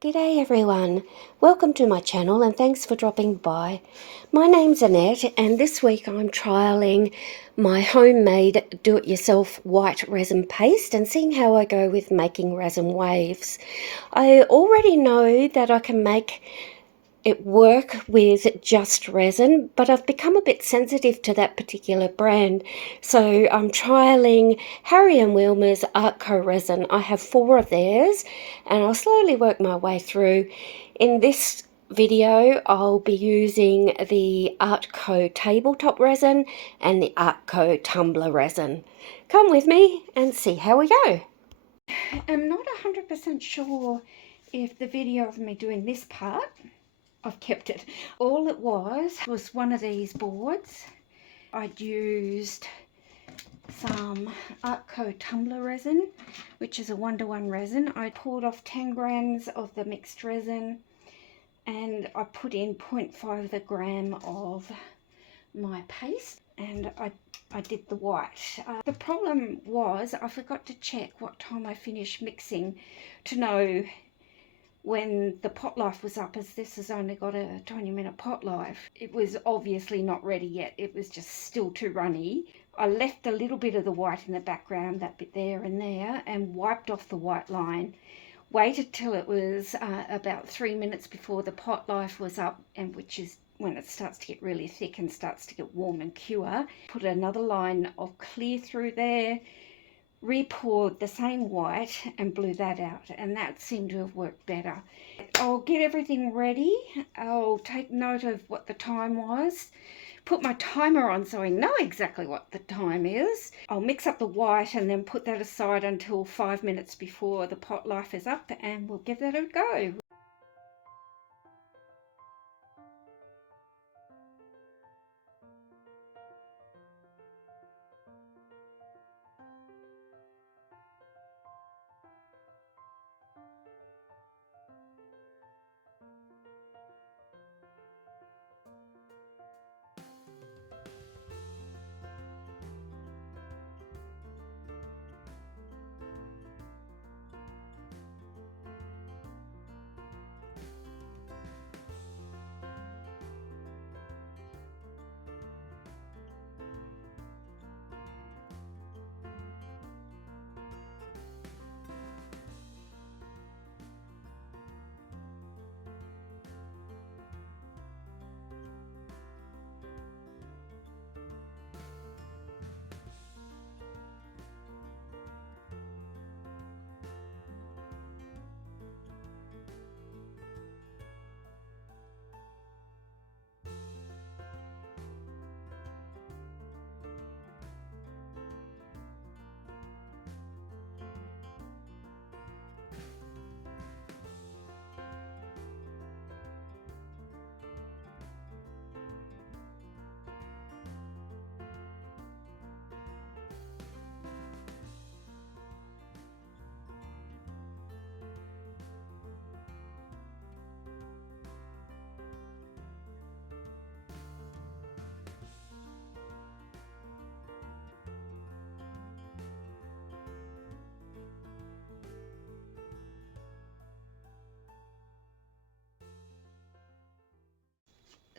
G'day everyone, welcome to my channel and thanks for dropping by. My name's Annette and this week I'm trialling my homemade do-it-yourself white resin paste and seeing how I go with making resin waves. I already know that I can make it work with Just Resin, but I've become a bit sensitive to that particular brand. So I'm trialing Harry and Wilma's Artko resin. I have 4 of theirs and I'll slowly work my way through. In this video, I'll be using the Artko tabletop resin and the Artko tumbler resin. Come with me and see how we go. I'm not 100% sure if the video of me doing this part, I've kept it. All it was one of these boards. I'd used some Artko tumbler resin, which is a 1-to-1 resin. I poured off 10 grams of the mixed resin and I put in 0.5 of a gram of my paste and I did the white. The problem was I forgot to check what time I finished mixing to know when the pot life was up, as this has only got a 20-minute pot life. It was obviously not ready yet. It was just still too runny. I left a little bit of the white in the background, that bit there and there, and wiped off the white line. Waited till it was about 3 minutes before the pot life was up, and which is when it starts to get really thick and starts to get warm and cure. Put another line of clear through there, re-poured the same white and blew that out, and that seemed to have worked better. I'll get everything ready. I'll take note of what the time was, put my timer on so I know exactly what the time is. I'll mix up the white and then put that aside until 5 minutes before the pot life is up, and we'll give that a go.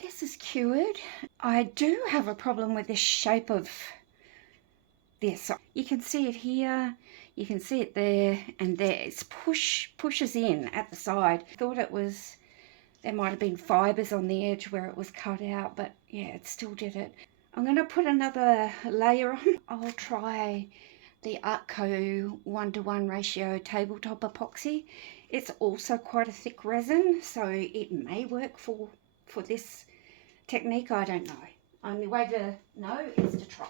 This is cured. I do have a problem with the shape of this. You can see it here, you can see it there and there. It pushes in at the side. I thought it was, there might have been fibres on the edge where it was cut out, but yeah, it still did it. I'm going to put another layer on. I'll try the Artko 1-to-1 ratio tabletop epoxy. It's also quite a thick resin, so it may work for this technique. I don't know. Only way to know is to try.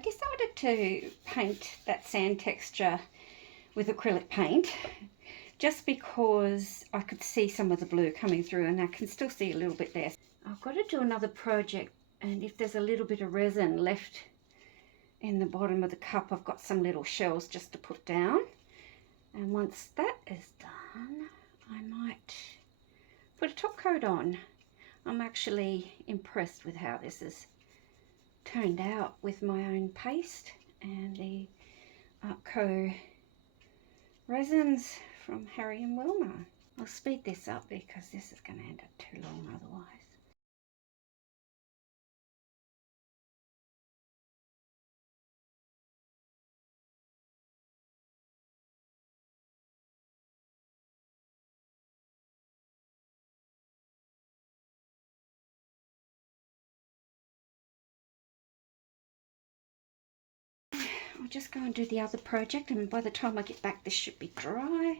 decided to paint that sand texture with acrylic paint just because I could see some of the blue coming through, and I can still see a little bit there. I've got to do another project, and if there's a little bit of resin left in the bottom of the cup, I've got some little shells just to put down. And once that is done, I might put a top coat on. I'm actually impressed with how this has turned out with my own paste and the Artko resins from Harry and Wilma. I'll speed this up because this is going to end up too long otherwise. I'll just go and do the other project, and by the time I get back this should be dry.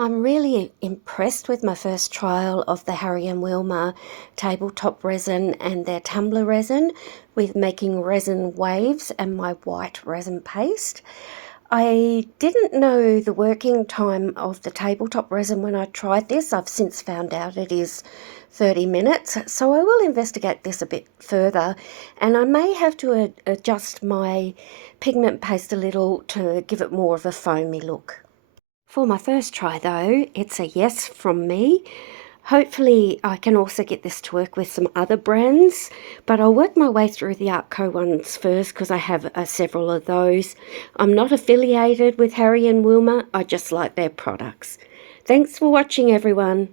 I'm really impressed with my first trial of the Harry and Wilma tabletop resin and their tumbler resin with making resin waves and my white resin paste. I didn't know the working time of the tabletop resin when I tried this. I've since found out it is 30 minutes, so I will investigate this a bit further, and I may have to adjust my pigment paste a little to give it more of a foamy look. For my first try though, it's a yes from me. Hopefully I can also get this to work with some other brands, but I'll work my way through the Artko ones first because I have several of those. I'm not affiliated with Harry and Wilma, I just like their products. Thanks for watching everyone.